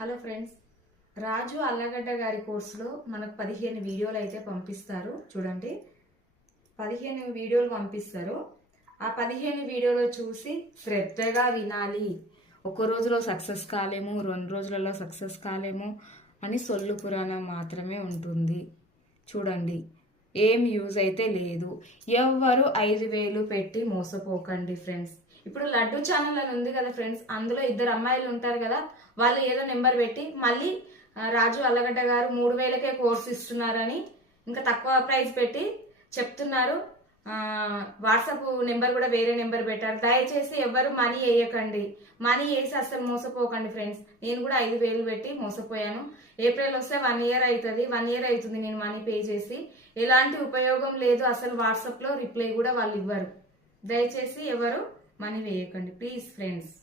Hello friends, రాజు అల్లగడ్డ గారి కోర్సులో మనకు 15 వీడియోలు అయితే పంపిస్తారు. చూడండి, 15 వీడియోలు పంపిస్తారు. ఆ 15 వీడియోలు చూసి శ్రద్ధగా వినాలి. ఒక రోజులో సక్సెస్ కాలేము, 2 రోజులలో సక్సెస్ కాలేము అని సొల్లు పురాణం మాత్రమే ఉంటుంది. చూడండి, ఏం యూజ్ అయితే లేదు. ఎవ్వరు 5,000 పెట్టి మోసపోకండి ఫ్రెండ్స్. ఇప్పుడు లడ్డు ఛానల్ అని ఉంది కదా ఫ్రెండ్స్, అందులో 2 అమ్మాయిలు ఉంటారు కదా, వాళ్ళు ఏదో నెంబర్ పెట్టి మళ్ళీ రాజు అల్లగడ్డ గారు 3,000కే కోర్స్ ఇస్తున్నారని ఇంకా తక్కువ ప్రైస్ పెట్టి చెప్తున్నారు. వాట్సాప్ నెంబర్ కూడా వేరే నెంబర్ పెట్టారు. దయచేసి ఎవరు మనీ వేయకండి, మనీ వేసి అసలు మోసపోకండి ఫ్రెండ్స్. నేను కూడా 5,000 పెట్టి మోసపోయాను. ఏప్రిల్ వస్తే 1 ఇయర్ అవుతుంది. 1 ఇయర్ అవుతుంది నేను మనీ పే చేసి. ఎలాంటి ఉపయోగం లేదు. అసలు వాట్సాప్లో రిప్లై కూడా వాళ్ళు ఇవ్వరు. దయచేసి ఎవరు మనీ వేయకండి ప్లీజ్ ఫ్రెండ్స్.